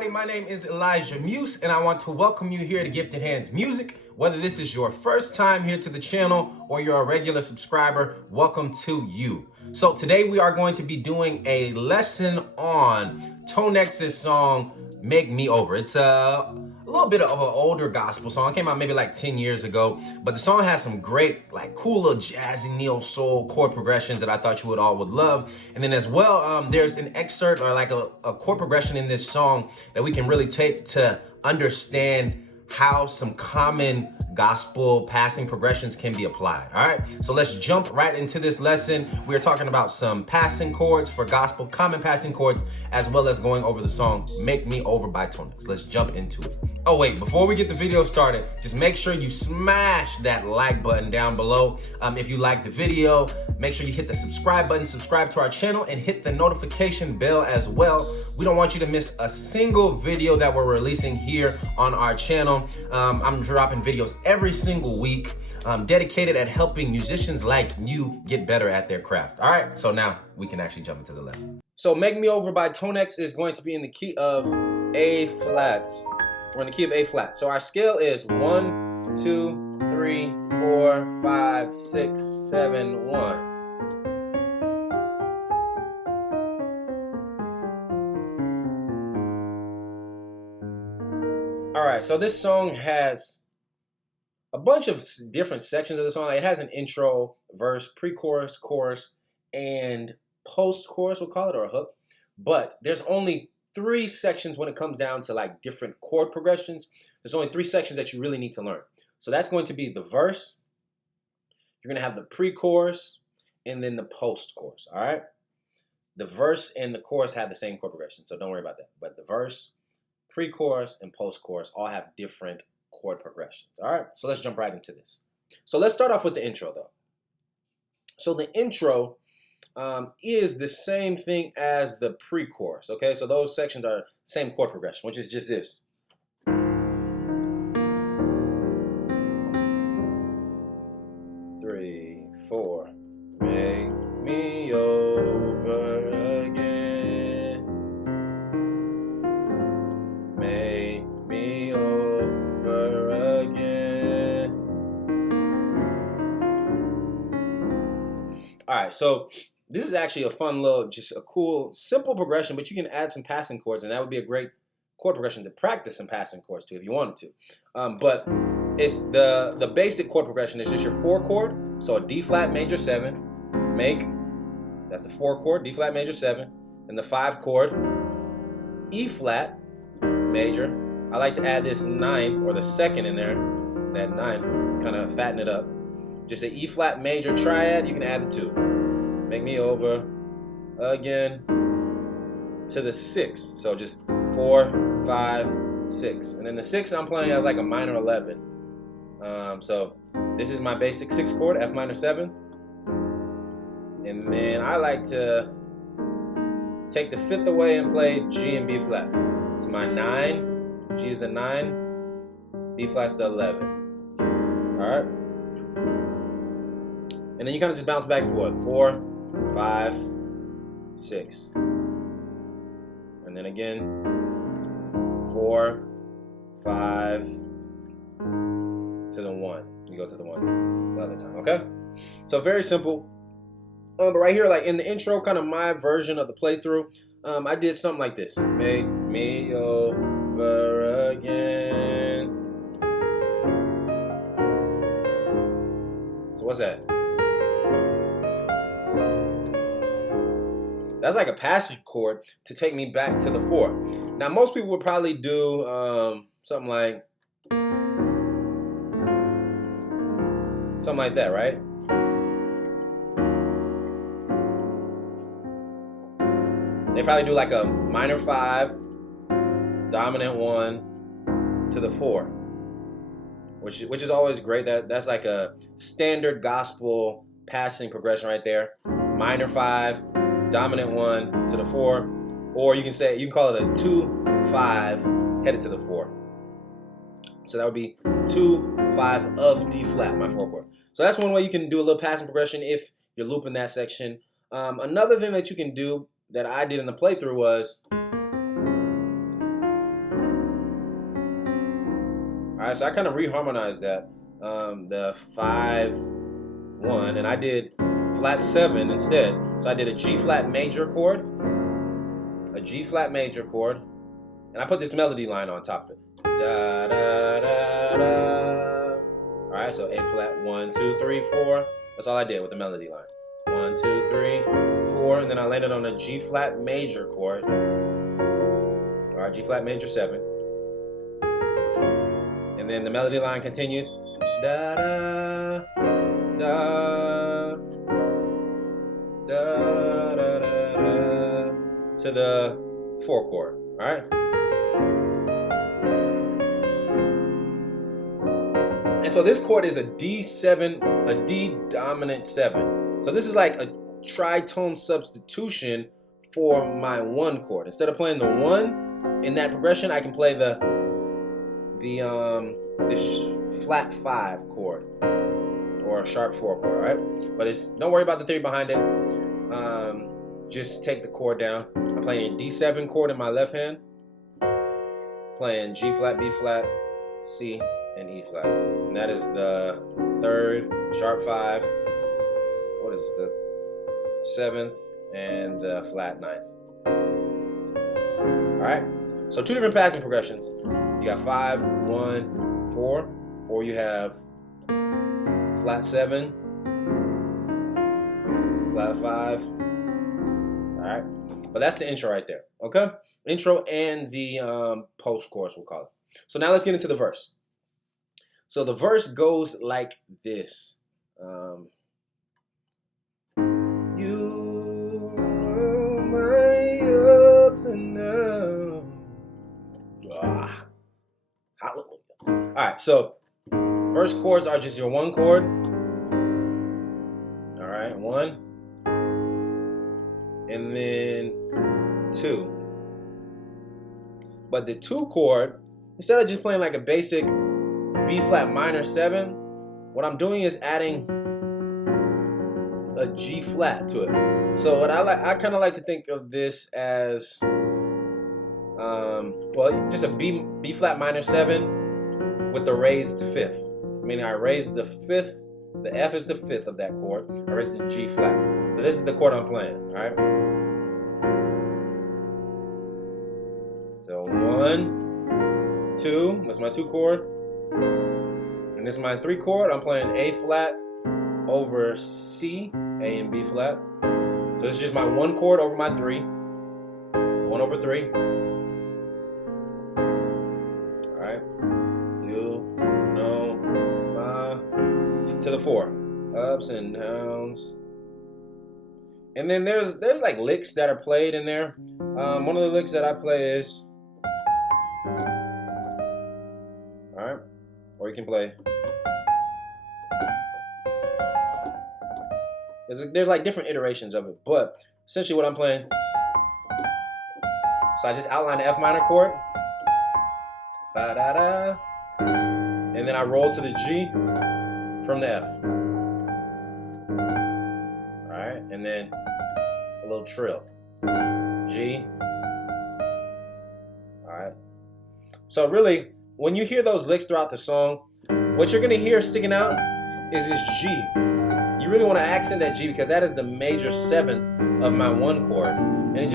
everybody, my name is Elijah Muse and I want to welcome you here to Gifted Hands Music. Whether this is your first time here to the channel or you're a regular subscriber, welcome to you. So today we are going to be doing a lesson on Tonex's song, Make Me Over. It's a little bit of an older gospel song. It came out maybe like 10 years ago, but the song has some great, like cool little jazzy neo soul chord progressions that I thought you would love. And then as well, there's an excerpt or like a chord progression in this song that we can really take to understand how some common gospel passing progressions can be applied. All right, so let's jump right into this lesson. We are talking about some passing chords for gospel, common passing chords, as well as going over the song Make Me Over by Tonex. Let's jump into it. Oh wait, before we get the video started, just make sure you smash that like button down below. If you like the video, make sure you hit the subscribe button, subscribe to our channel, and hit the notification bell as well. We don't want you to miss a single video that we're releasing here on our channel. I'm dropping videos every single week, dedicated at helping musicians like you get better at their craft. All right, so now we can actually jump into the lesson. So Make Me Over by Tonex is going to be in the key of A flat. We're in the key of A flat. So our scale is 1, 2, 3, 4, 5, 6, 7, 1. All right, so this song has a bunch of different sections of the song. It has an intro, verse, pre-chorus, chorus, and post-chorus, we'll call it, or a hook. But there's only 3 sections when it comes down to like different chord progressions. There's only 3 sections that you really need to learn. So that's going to be the verse, you're going to have the pre-chorus, and then the post-chorus, all right? The verse and the chorus have the same chord progression, so don't worry about that. But the verse, pre-chorus, and post-chorus all have different chord progressions, all right? So let's jump right into this. So let's start off with the intro, though. So the intro is the same thing as the pre-chorus, okay? So those sections are same chord progression, which is just this. 3, 4, make me over again. Make me over again. All right, so this is actually a fun little, just a cool, simple progression, but you can add some passing chords, and that would be a great chord progression to practice some passing chords to if you wanted to. But it's the basic chord progression is just your 4 chord, so a D flat major 7, make, that's the 4 chord, D flat major 7, and the 5 chord, E flat major. I like to add this 9th or the 2nd in there, that 9th, to kind of fatten it up. Just an E flat major triad, you can add the 2. Make me over again to the 6. So just 4, 5, 6. And then the 6 I'm playing as like a minor 11. So this is my basic 6 chord, F minor 7. And then I like to take the 5th away and play G and B flat. It's my 9, G is the 9, B flat's the 11. Alright? And then you kind of just bounce back and forth. 4, 5, 6. And then again, 4, 5, to the 1. You go to the 1 the other time, okay? So very simple. But right here, like in the intro, kind of my version of the playthrough, I did something like this. Make me over again. So what's that? That's like a passing chord to take me back to the 4. Now, most people would probably do something like that, right? They probably do like a minor 5, dominant 1 to the 4, which is always great. That's like a standard gospel passing progression right there. Minor 5, dominant 1 to the 4, or you can call it a 2-5 headed to the 4. So that would be 2-5 of D flat, my 4 chord. So that's one way you can do a little passing progression if you're looping that section. Another thing that you can do that I did in the playthrough was right, so I kind of reharmonized that, the 5-1, and I did flat 7 instead. So I did a G flat major chord, a G flat major chord, and I put this melody line on top of it. Da da da da. All right, so A flat 1 2 3 4. That's all I did with the melody line. 1 2 3 4, and then I landed on a G flat major chord. All right, G flat major 7, and then the melody line continues. Da da da da da da da to the 4 chord. All right. And so this chord is a D7, a D dominant 7. So this is like a tritone substitution for my 1 chord. Instead of playing the 1 in that progression, I can play this flat 5 chord or a sharp 4 chord, all right? But don't worry about the theory behind it. Just take the chord down. I'm playing a D7 chord in my left hand, playing G flat, B flat, C, and E flat. And that is the 3rd, sharp 5, what is the 7th, and the flat 9th. All right, so 2 different passing progressions. You got 5, 1, 4, or you have flat 7, flat 5. All right, but that's the intro right there, okay? Intro and the post-chorus, we'll call it. So now let's get into the verse. So the verse goes like this. You know my ups and downs. Hallelujah. All right, so verse chords are just your 1 chord. All right, 1. And then 2. But the 2 chord, instead of just playing like a basic B flat minor 7, what I'm doing is adding a G flat to it. So what I kind of like to think of this as, well, just a B flat minor 7 with the raised 5th. Meaning I raised the 5th, the F is the 5th of that chord. I raised the G flat. So this is the chord I'm playing, all right? So 1, 2, that's my 2 chord. And this is my 3 chord. I'm playing A flat over C, A and B flat. So this is just my 1 chord over my 3. 1 over 3. All right. You know my, to the 4. Ups and downs. And then there's like licks that are played in there. One of the licks that I play is, all right, or you can play. There's like different iterations of it, but essentially what I'm playing. So I just outline the F minor chord, ba-da-da, and then I roll to the G from the F. All right, and then a little trill, G. All right. So really, when you hear those licks throughout the song, what you're gonna hear sticking out is this G. You really want to accent that G because that is the major 7th of my 1 chord, and it